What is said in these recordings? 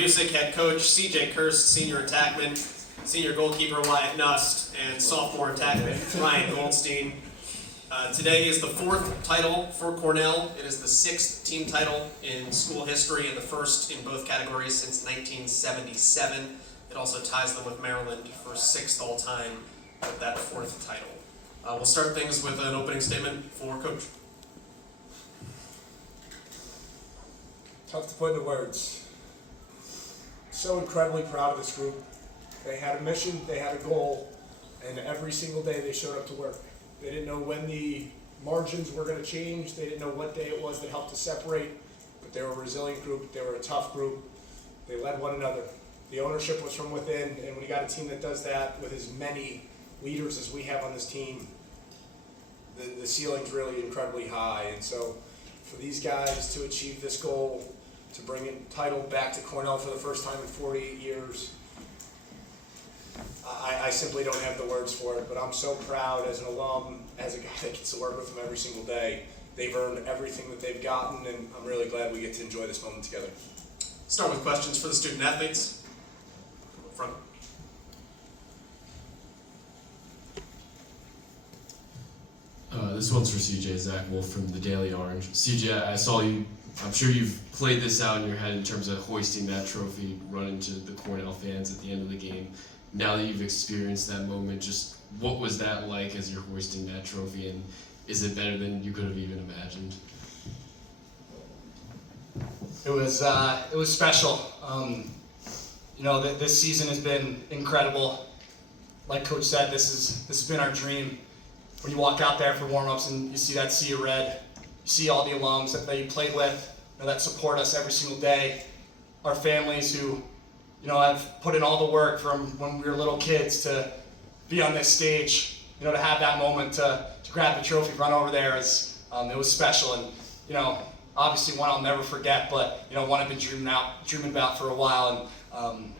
Buczek, head coach, CJ Kirst, senior attackman, senior goalkeeper Wyatt Nust, and sophomore attackman Ryan Goldstein. Today is the fourth title for Cornell. It is the sixth team title in school history and the first in both categories since 1977. It also ties them with Maryland for sixth all time with that fourth title. We'll start things with an opening statement for Coach. Tough to put into words. So incredibly proud of this group. They had a mission, they had a goal, and every single day they showed up to work. They didn't know when the margins were going to change. They didn't know what day it was that helped to separate, but they were a resilient group. They were a tough group. They led one another. The ownership was from within, and when you got a team that does that with as many leaders as we have on this team, the ceiling's really incredibly high. And so for these guys to achieve this goal, to bring a title back to Cornell for the first time in 48 years, I simply don't have the words for it, but I'm so proud as an alum, as a guy that gets to work with them every single day. They've earned everything that they've gotten, and I'm really glad we get to enjoy this moment together. Start with questions for the student athletes. Up front. This one's for CJ, Zach Wolf from the Daily Orange. CJ, I saw you, I'm sure you've played this out in your head in terms of hoisting that trophy, running to the Cornell fans at the end of the game. Now that you've experienced that moment, just what was that like as you're hoisting that trophy, and is it better than you could have even imagined? It was special. This season has been incredible. Like Coach said, this has been our dream. When you walk out there for warm-ups and you see that sea of red, you see all the alums that you played with, that support us every single day, our families who, have put in all the work from when we were little kids to be on this stage, to have that moment to grab the trophy, run over there, it was special. And, obviously one I'll never forget, but, one I've been dreaming about for a while. And,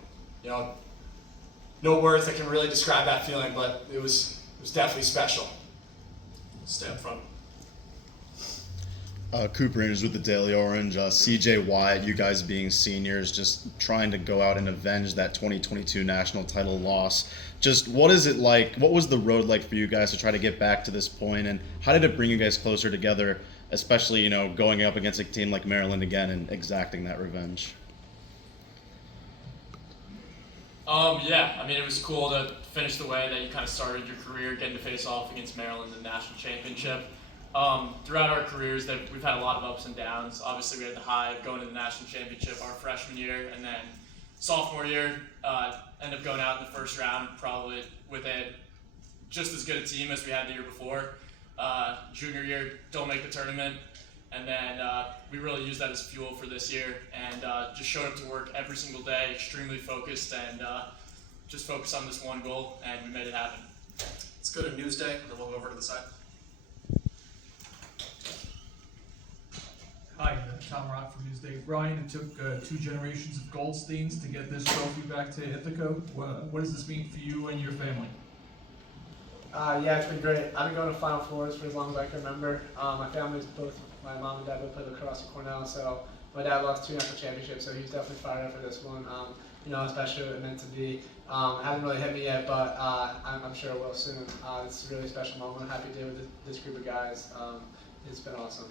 no words that can really describe that feeling, but it was definitely special. Stay up front. Coop Rangers with the Daily Orange. CJ, Wyatt, you guys being seniors, just trying to go out and avenge that 2022 national title loss. Just what is it like? What was the road like for you guys to try to get back to this point, and how did it bring you guys closer together, especially, going up against a team like Maryland again and exacting that revenge? It was cool to finish the way that you kind of started your career, getting to face off against Maryland in the national championship. Throughout our careers, we've had a lot of ups and downs. Obviously, we had the high of going to the national championship our freshman year, and then sophomore year, end up going out in the first round, probably with just as good a team as we had the year before. Junior year, don't make the tournament, and then we really used that as fuel for this year, and just showed up to work every single day, extremely focused, and just focused on this one goal, and we made it happen. Let's go to Newsday, and then we'll go over to the side. Hi, Tom Rock from Newsday. Brian, it took 2 generations of Goldsteins to get this trophy back to Ithaca. What does this mean for you and your family? It's been great. I've been going to Final Fours for as long as I can remember. My family's both, my mom and dad both played lacrosse at Cornell, so my dad lost 2 national championships, so he's definitely fired up for this one. Especially what it meant to be. It hasn't really hit me yet, but I'm sure it will soon. It's a really special moment. I'm happy to do it with this group of guys. It's been awesome.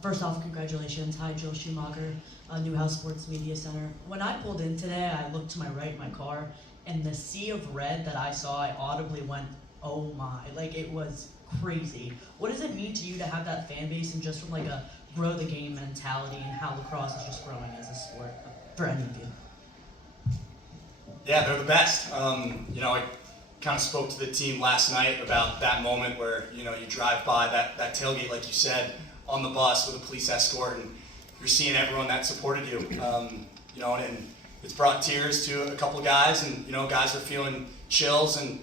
First off, congratulations. Hi, Jill Schumacher, Newhouse Sports Media Center. When I pulled in today, I looked to my right in my car, and the sea of red that I saw, I audibly went, oh my, it was crazy. What does it mean to you to have that fan base and just from a grow the game mentality and how lacrosse is just growing as a sport for any of you? Yeah, they're the best. I kind of spoke to the team last night about that moment where, you drive by that tailgate, like you said, on the bus with a police escort, and you're seeing everyone that supported you. And it's brought tears to a couple of guys, and, guys are feeling chills, and,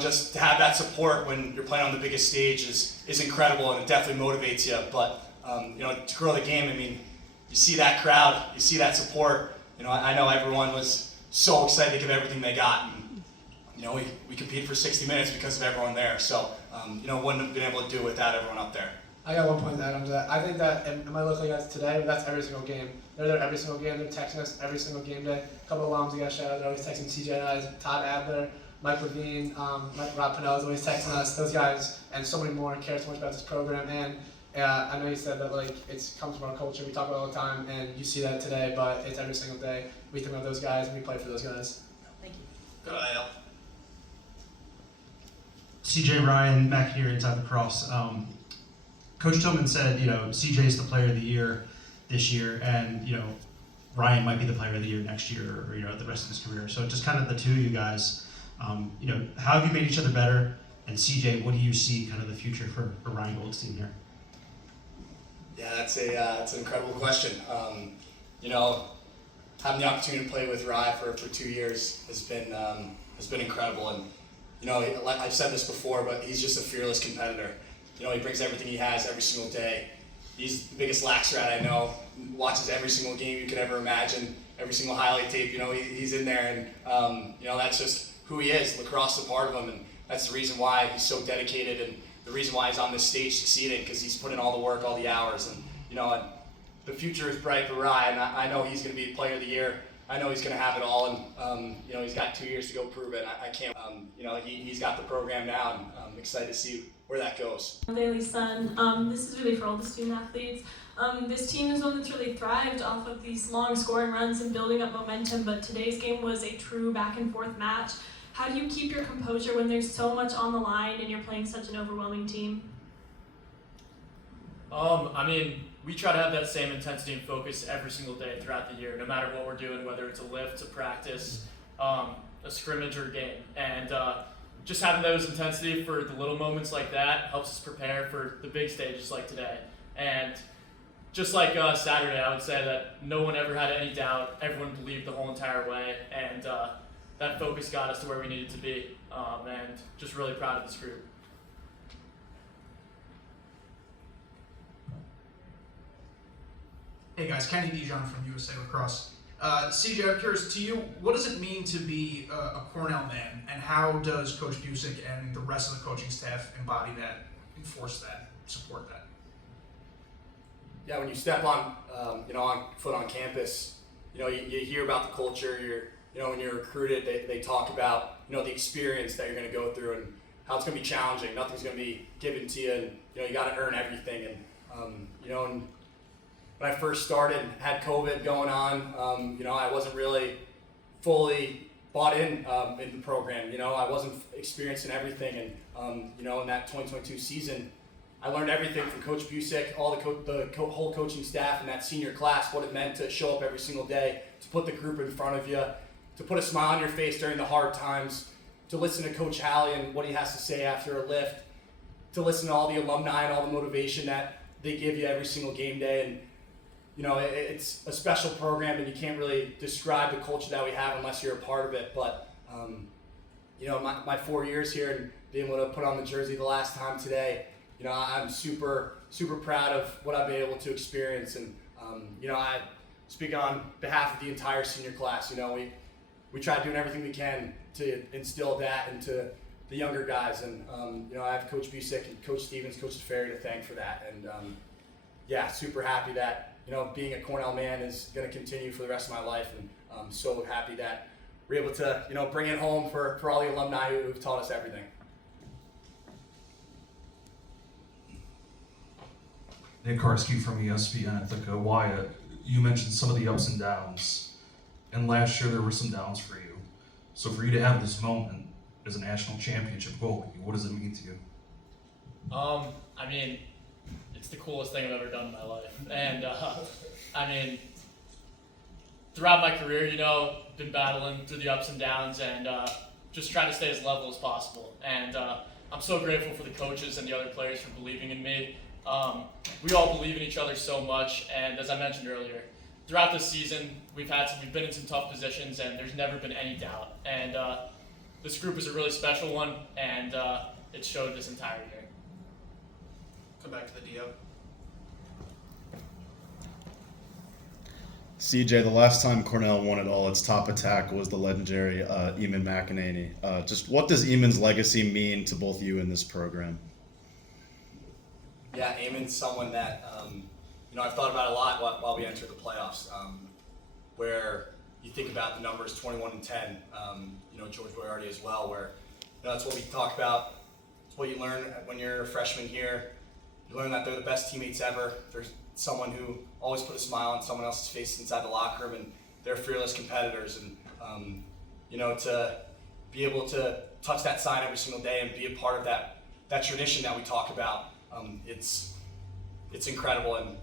just to have that support when you're playing on the biggest stage is incredible, and it definitely motivates you. But, to grow the game, you see that crowd, you see that support. I know everyone was so excited to give everything they got, and, we competed for 60 minutes because of everyone there. So, wouldn't have been able to do it without everyone up there. I got 1 point to add on to that. I think that it might look like that's today, but that's every single game. They're there every single game. They're texting us every single game day. A couple of alums we got shout out. They're always texting CJ and I, Todd Adler, Mike Levine, Rob Pinnell is always texting us. Those guys and so many more care so much about this program. And I know you said that like it comes from our culture. We talk about it all the time, and you see that today. But it's every single day. We think about those guys and we play for those guys. Thank you. Go to IL. CJ Ryan, McInerney inside Lacrosse. Coach Tillman said, CJ is the player of the year this year, and Ryan might be the player of the year next year, or the rest of his career. So just kind of the two of you guys, how have you made each other better? And CJ, what do you see kind of the future for Ryan Goldstein here? Yeah, that's an incredible question. Having the opportunity to play with Rye for 2 years has been incredible, and like I've said this before, but he's just a fearless competitor. He brings everything he has every single day. He's the biggest lax rat I know. Watches every single game you could ever imagine, every single highlight tape. He's in there, and that's just who he is. Lacrosse is a part of him, and that's the reason why he's so dedicated, and the reason why he's on this stage succeeding, because he's put in all the work, all the hours, and and the future is bright for Rye, and I know he's going to be player of the year. I know he's going to have it all, and he's got 2 years to go prove it. I can't. He's got the program now, and I'm excited to see where that goes. Daily Sun. This is really for all the student athletes. This team is one that's really thrived off of these long scoring runs and building up momentum, but today's game was a true back and forth match. How do you keep your composure when there's so much on the line and you're playing such an overwhelming team? We try to have that same intensity and focus every single day throughout the year, no matter what we're doing, whether it's a lift, a practice, a scrimmage, or a game. And just having those intensity for the little moments like that helps us prepare for the big stages like today. And just like Saturday, I would say that no one ever had any doubt. Everyone believed the whole entire way, and that focus got us to where we needed to be. And just really proud of this group. Hey guys, Kenny Dijon from USA Lacrosse. CJ, I'm curious, to you, what does it mean to be a Cornell man, and how does Coach Buczek and the rest of the coaching staff embody that, enforce that, support that? Yeah, when you step on foot on campus, you hear about the culture. When you're recruited, they talk about the experience that you're going to go through and how it's going to be challenging. Nothing's going to be given to you, and you got to earn everything. And and when I first started, had COVID going on, I wasn't really fully bought in the program. I wasn't experiencing everything, and in that 2022 season, I learned everything from Coach Buczek, all the whole coaching staff, and that senior class, what it meant to show up every single day, to put the group in front of you, to put a smile on your face during the hard times, to listen to Coach Halley and what he has to say after a lift, to listen to all the alumni and all the motivation that they give you every single game day. And it's a special program, and you can't really describe the culture that we have unless you're a part of it. But my 4 years here and being able to put on the jersey the last time today, I'm super, super proud of what I've been able to experience. And I speak on behalf of the entire senior class. We try doing everything we can to instill that into the younger guys. And I have Coach Buczek and Coach Stevens, Coach Ferry to thank for that. And super happy that being a Cornell man is going to continue for the rest of my life, and I'm so happy that we're able to bring it home for all the alumni who've taught us everything. Nick Karski from ESPN. I think Wyatt, you mentioned some of the ups and downs, and last year there were some downs for you. So for you to have this moment as a national championship goalie, what does it mean to you? It's the coolest thing I've ever done in my life. And throughout my career, been battling through the ups and downs, and just trying to stay as level as possible. And I'm so grateful for the coaches and the other players for believing in me. We all believe in each other so much, and as I mentioned earlier, throughout this season, we've been in some tough positions, and there's never been any doubt. And this group is a really special one, and it showed this entire year. Come back to the DO. CJ, the last time Cornell won it all, its top attack was the legendary Eamon McInerney. Just what does Eamon's legacy mean to both you and this program? Yeah, Eamon's someone that I've thought about a lot while we entered the playoffs, where you think about the numbers 21 and 10. George Boyardi as well, where that's what we talk about. It's what you learn when you're a freshman here. You learn that they're the best teammates ever. There's someone who always put a smile on someone else's face inside the locker room, and they're fearless competitors. And to be able to touch that sign every single day and be a part of that tradition that we talk about, it's incredible. And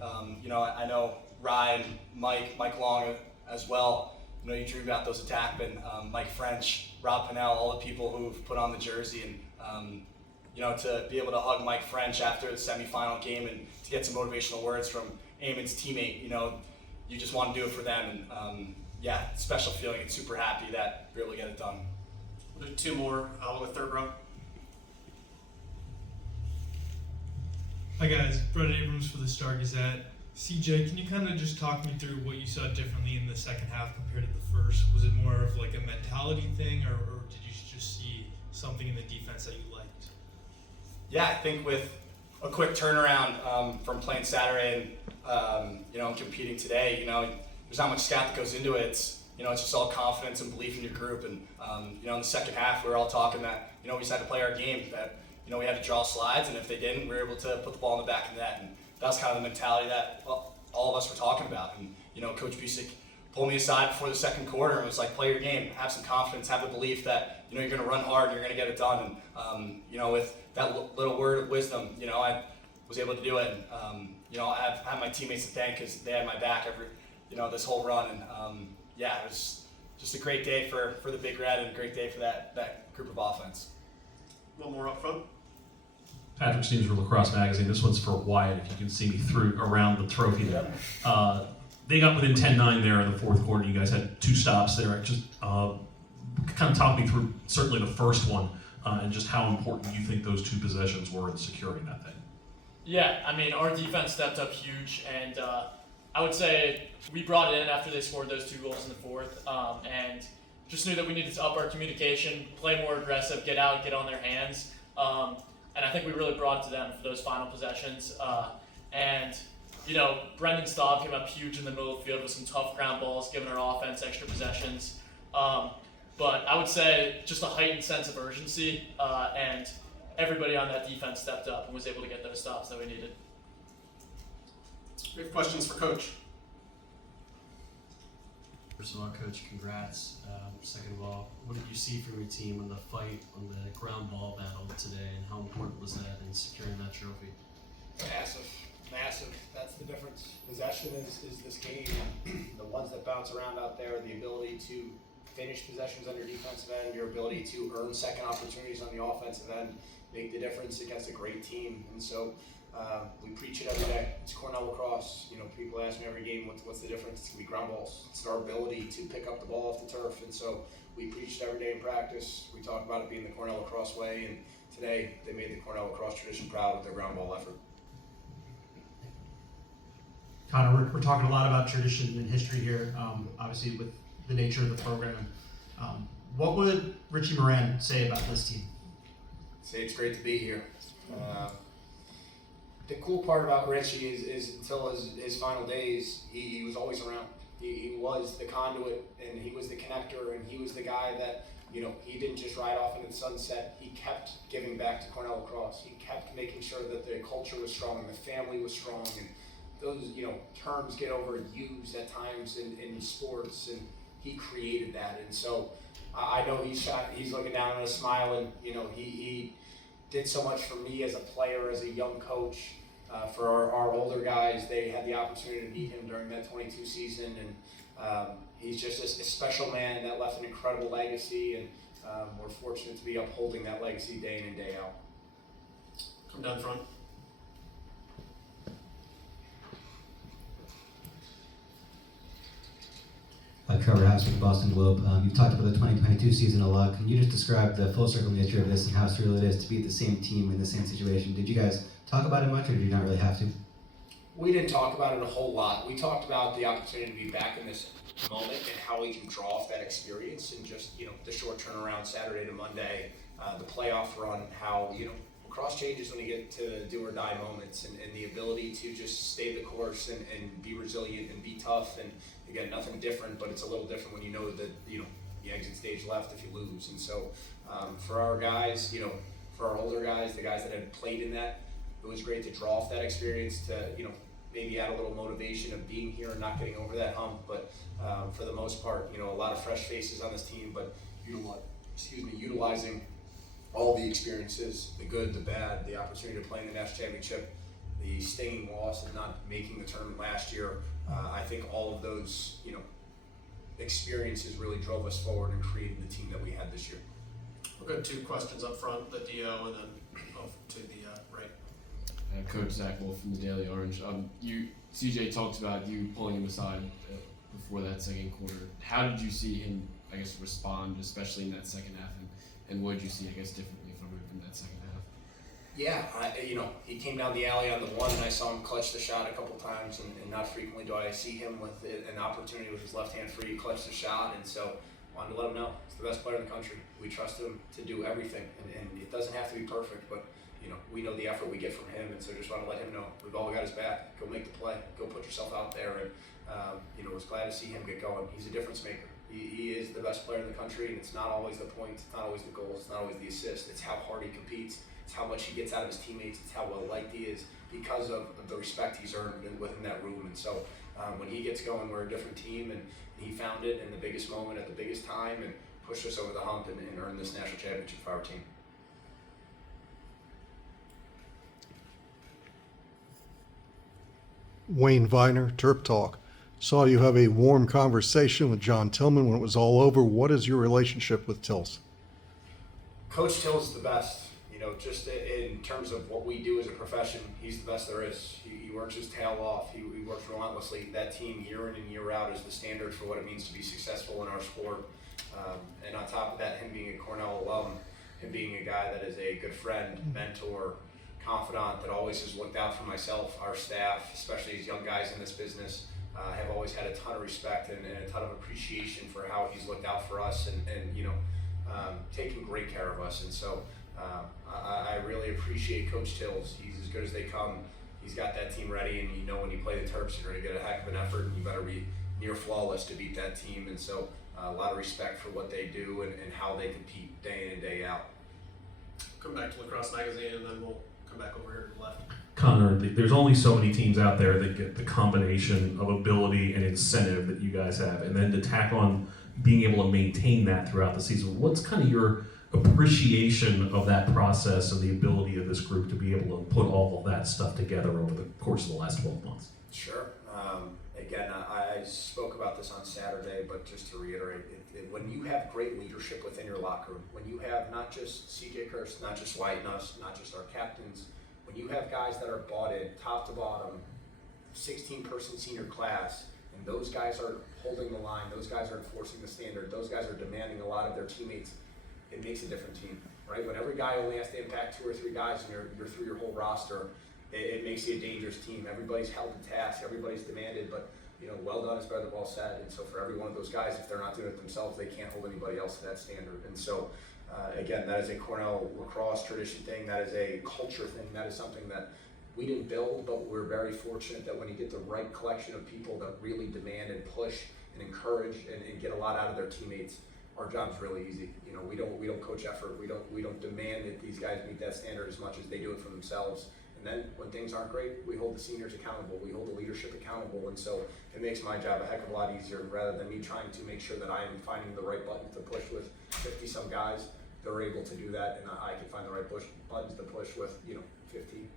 I know Ryan, Mike Long as well. You dream about those attackmen, Mike French, Rob Pinnell, all the people who've put on the jersey, and to be able to hug Mike French after the semifinal game and to get some motivational words from Eamon's teammate, you just want to do it for them. And special feeling. It's super happy that we're able to get it done. We'll do two more with third row. Hi guys, Brett Abrams for the Star Gazette. CJ, can you kind of just talk me through what you saw differently in the second half compared to the first? Was it more of like a mentality thing, or did you just see something in the defense that you liked? Yeah, I think with a quick turnaround from playing Saturday and competing today, there's not much scout that goes into it. It's just all confidence and belief in your group. And in the second half, we were all talking that we just had to play our game. That we had to draw slides, and if they didn't, we were able to put the ball in the back of the net. And that was kind of the mentality that all of us were talking about. And Coach Buczek pulled me aside before the second quarter and was like, "Play your game, have some confidence, have the belief that you're going to run hard and you're going to get it done." And with that little word of wisdom, I was able to do it. And I have my teammates to thank because they had my back every this whole run. And it was just a great day for the Big Red and a great day for that group of offense. One more up front. Patrick Steams for Lacrosse Magazine. This one's for Wyatt, if you can see me through around the trophy there. They got within 10-9 there in the fourth quarter. You guys had two stops there. Just kind of talk me through certainly the first one and just how important you think those two possessions were in securing that thing. Yeah, I mean, our defense stepped up huge, and I would say we brought it in after they scored those two goals in the fourth, and just knew that we needed to up our communication, play more aggressive, get out, get on their hands. And I think we really brought it to them for those final possessions. Brendan Staub came up huge in the middle of the field with some tough ground balls, giving our offense extra possessions. But I would say just a heightened sense of urgency, and everybody on that defense stepped up and was able to get those stops that we needed. We have questions for Coach. First of all, Coach, congrats. Second of all, what did you see from your team on the fight on the ground ball battle today, and how important was that in securing that trophy? Massive. That's the difference. Possession is this game. The ones that bounce around out there, the ability to finish possessions on your defensive end, your ability to earn second opportunities on the offensive end, make the difference against a great team. And so we preach it every day. It's Cornell Lacrosse. People ask me every game, what's the difference? It's going to be ground balls. It's our ability to pick up the ball off the turf. And so we preach it every day in practice. We talk about it being the Cornell Lacrosse way. And today they made the Cornell Lacrosse tradition proud with their ground ball effort. Connor, we're talking a lot about tradition and history here, obviously with the nature of the program. What would Richie Moran say about this team? Say it's great to be here. The cool part about Richie is until his final days, he was always around. He was the conduit, and he was the connector, and he was the guy that, he didn't just ride off into the sunset. He kept giving back to Cornell Lacrosse. He kept making sure that the culture was strong and the family was strong, and those, terms get overused at times in sports, and he created that. And so I know he's looking down and smiling. He did so much for me as a player, as a young coach. For our older guys, they had the opportunity to meet him during that 22 season, and he's just a special man that left an incredible legacy, and we're fortunate to be upholding that legacy day in and day out. Come down front. Trevor House with the Boston Globe. You've talked about the 2022 season a lot. Can you just describe the full circle nature of this and how surreal it is to be the same team in the same situation? Did you guys talk about it much, or did you not really have to? We didn't talk about it a whole lot. We talked about the opportunity to be back in this moment and how we can draw off that experience, and just the short turnaround Saturday to Monday, the playoff run, how we're lacrosse changes when you get to do or die moments, and the ability to just stay the course and be resilient and be tough. And again, nothing different, but it's a little different when you know that, you know, the exit stage left if you lose. And so for our guys, you know, for our older guys, the guys that had played in that, it was great to draw off that experience to, you know, maybe add a little motivation of being here and not getting over that hump. But for the most part, you know, a lot of fresh faces on this team, but utilizing all the experiences, the good, the bad, the opportunity to play in the national championship, the stinging loss of not making the tournament last year. I think all of those, you know, experiences really drove us forward and created the team that we had this year. We'll go 2 questions up front, the DO, and then off to the right. Coach Zach Wolf from the Daily Orange. CJ talked about you pulling him aside before that second quarter. How did you see him, I guess, respond, especially in that second half, and what did you see, I guess, differently from him from that second half? Yeah, you know, he came down the alley on the one, and I saw him clutch the shot a couple times, and not frequently do I see him with an opportunity with his left hand free, clutch the shot, and so I wanted to let him know he's the best player in the country. We trust him to do everything, and it doesn't have to be perfect, but you know, we know the effort we get from him, and so just want to let him know we've all got his back. Go make the play. Go put yourself out there, and you know, was glad to see him get going. He's a difference maker. He is the best player in the country, and it's not always the points, it's not always the goals, it's not always the assist. It's how hard he competes. It's how much he gets out of his teammates. It's how well liked he is because of the respect he's earned within that room. And so when he gets going, we're a different team, and he found it in the biggest moment at the biggest time and pushed us over the hump and earned this national championship for our team. Wayne Viner, Terp Talk. Saw you have a warm conversation with John Tillman when it was all over. What is your relationship with Tills? Coach Till's is the best. You know, just in terms of what we do as a profession, he's the best there is. He works his tail off. He works relentlessly. That team, year in and year out, is the standard for what it means to be successful in our sport. And on top of that, him being a Cornell alum, him being a guy that is a good friend, mentor, confidant, that always has looked out for myself, our staff, especially as young guys in this business, have always had a ton of respect and a ton of appreciation for how he's looked out for us and you know, taking great care of us. And so I really appreciate Coach Tills. He's as good as they come. He's got that team ready, and you know when you play the Terps, you're going to get a heck of an effort, and you better be near flawless to beat that team. And so a lot of respect for what they do and how they compete day in and day out. Come back to Lacrosse Magazine, and then we'll come back over here to the left. Connor, there's only so many teams out there that get the combination of ability and incentive that you guys have, and then to tack on being able to maintain that throughout the season. What's kind of your appreciation of that process and the ability of this group to be able to put all of that stuff together over the course of the last 12 months? Sure. Again, I spoke about this on Saturday, but just to reiterate, when you have great leadership within your locker room, when you have not just CJ Kirst, not just White and us, not just our captains, when you have guys that are bought in, top to bottom, 16-person senior class, and those guys are holding the line, those guys are enforcing the standard, those guys are demanding a lot of their teammates, it makes a different team, right? When every guy only has to impact 2 or 3 guys and you're through your whole roster, it makes you a dangerous team. Everybody's held to task, everybody's demanded, but you know, well done is better than well said. And so for every one of those guys, if they're not doing it themselves, they can't hold anybody else to that standard. And so again, that is a Cornell Lacrosse tradition thing. That is a culture thing. That is something that we didn't build, but we're very fortunate that when you get the right collection of people that really demand and push and encourage and get a lot out of their teammates, our job's really easy. You know, we don't coach effort. We don't demand that these guys meet that standard as much as they do it for themselves. And then when things aren't great, we hold the seniors accountable. We hold the leadership accountable. And so it makes my job a heck of a lot easier rather than me trying to make sure that I am finding the right button to push with 50 some guys. They're able to do that, and I can find the right buttons to push with, you know, 15.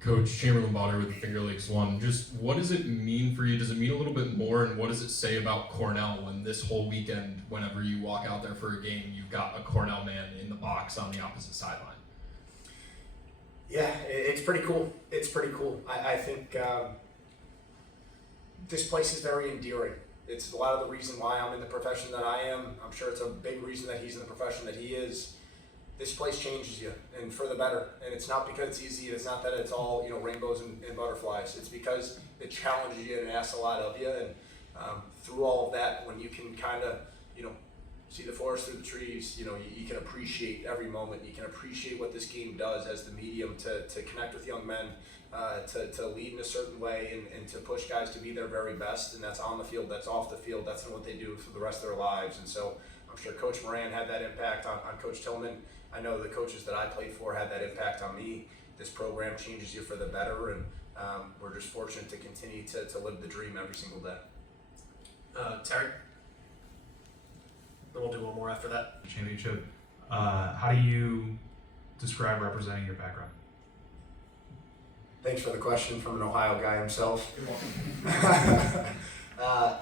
Coach Chamberlain Bonner with the Finger Lakes One. Just what does it mean for you? Does it mean a little bit more? And what does it say about Cornell when this whole weekend, whenever you walk out there for a game, you've got a Cornell man in the box on the opposite sideline? Yeah, it's pretty cool. It's pretty cool. I think this place is very endearing. It's a lot of the reason why I'm in the profession that I am. I'm sure it's a big reason that he's in the profession that he is. This place changes you, and for the better. And it's not because it's easy. It's not that it's all, you know, rainbows and butterflies. It's because it challenges you and it asks a lot of you. And through all of that, when you can kind of, you know, see the forest through the trees. You know, you can appreciate every moment. You can appreciate what this game does as the medium to connect with young men, to lead in a certain way and to push guys to be their very best. And that's on the field, that's off the field, that's what they do for the rest of their lives. And so I'm sure Coach Moran had that impact on Coach Tillman. I know the coaches that I played for had that impact on me. This program changes you for the better, and we're just fortunate to continue to live the dream every single day. Terry? Then we'll do one more after that. Championship. How do you describe representing your background? Thanks for the question from an Ohio guy himself.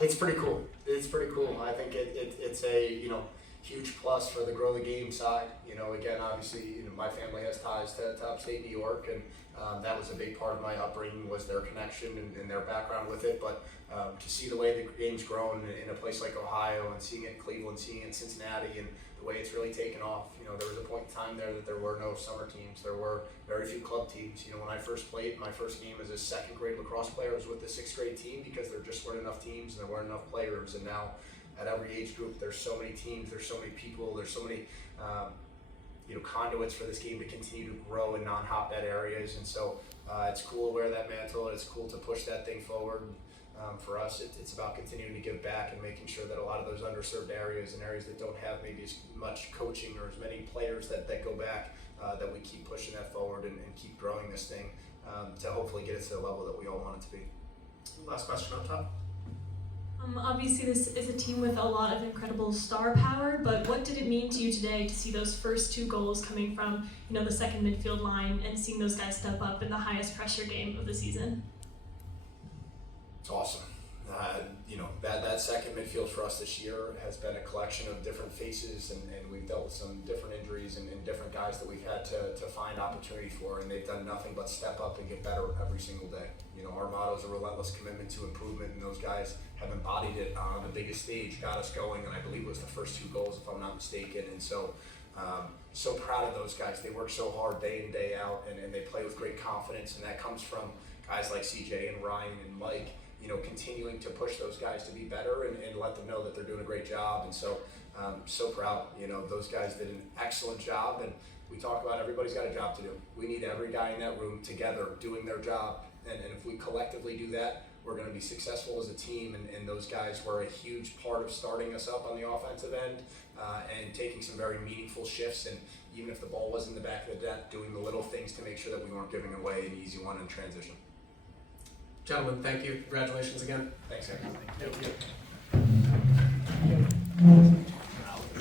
It's pretty cool. It's pretty cool. I think it's a huge plus for the grow the game side. Again, obviously, my family has ties to upstate New York, and that was a big part of my upbringing was their connection and their background with it. But to see the way the game's grown in a place like Ohio, and seeing it in Cleveland, seeing it in Cincinnati, and the way it's really taken off. There was a point in time there that there were no summer teams. There were very few club teams. When I first played, my first game as a second grade lacrosse player was with the sixth grade team because there just weren't enough teams and there weren't enough players. And now at every age group, there's so many teams, there's so many people, there's so many conduits for this game to continue to grow in non-hotbed areas. And so it's cool to wear that mantle, and it's cool to push that thing forward. For us, it's about continuing to give back and making sure that a lot of those underserved areas and areas that don't have maybe as much coaching or as many players that go back, that we keep pushing that forward and keep growing this thing to hopefully get it to the level that we all want it to be. Last question up top. Obviously, this is a team with a lot of incredible star power, but what did it mean to you today to see those first two goals coming from the second midfield line and seeing those guys step up in the highest pressure game of the season? It's awesome. That second midfield for us this year has been a collection of different faces, and we've dealt with some different injuries and different guys that we've had to find opportunity for, and they've done nothing but step up and get better every single day. Our motto is a relentless commitment to improvement, and those guys have embodied it on the biggest stage, got us going, and I believe it was the first two goals, if I'm not mistaken. And so proud of those guys. They work so hard day in, day out, and they play with great confidence, and that comes from guys like CJ and Ryan and Mike, continuing to push those guys to be better and let them know that they're doing a great job. And so proud. Those guys did an excellent job, and we talk about everybody's got a job to do. We need every guy in that room together doing their job, and if we collectively do that, we're going to be successful as a team. And those guys were a huge part of starting us up on the offensive end and taking some very meaningful shifts, and even if the ball was in the back of the net, doing the little things to make sure that we weren't giving away an easy one in transition. Gentlemen, thank you. Congratulations again. Thanks, Henry. Thank you.